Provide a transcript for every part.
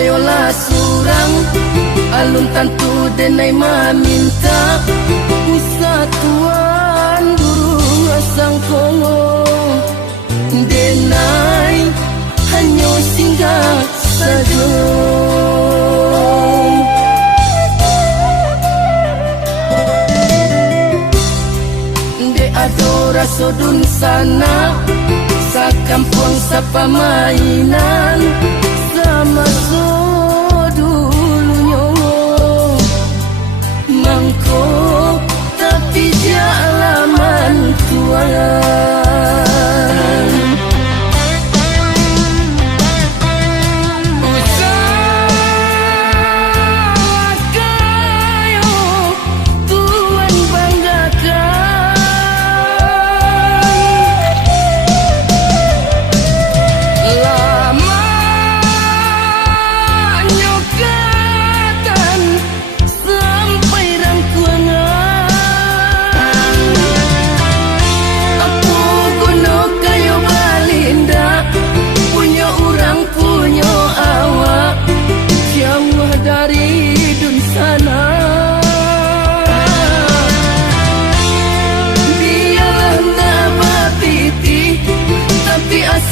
kayolah surang alun tantu denai maminta Usatuan burung asang kongo denai hanya singgah saja de adora sodun sana sa kampung sa pamainan sama so dulunya mangko tapi dia alaman tuan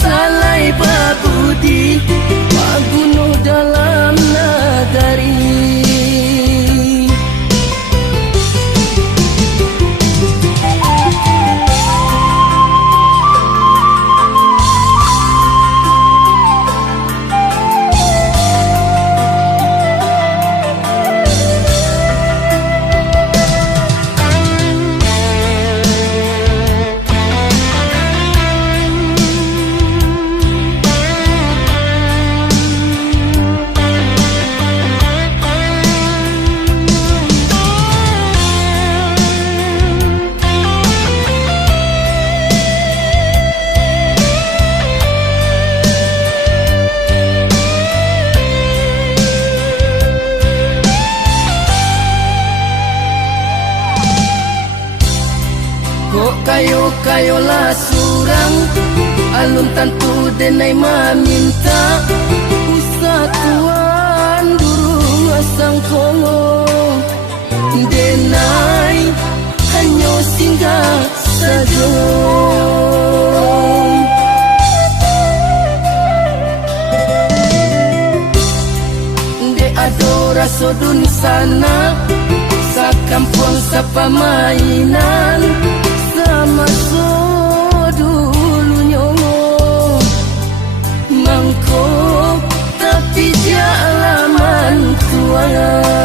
salai babudi mabunuh dalam nagari kayolah surang alun tantu denai maminta Usatuan burung asang kongo denai hanya singgah saja de adora sodun sana sa kampung sa pamainan sama so dulunya mangko tapi dia alaman tuan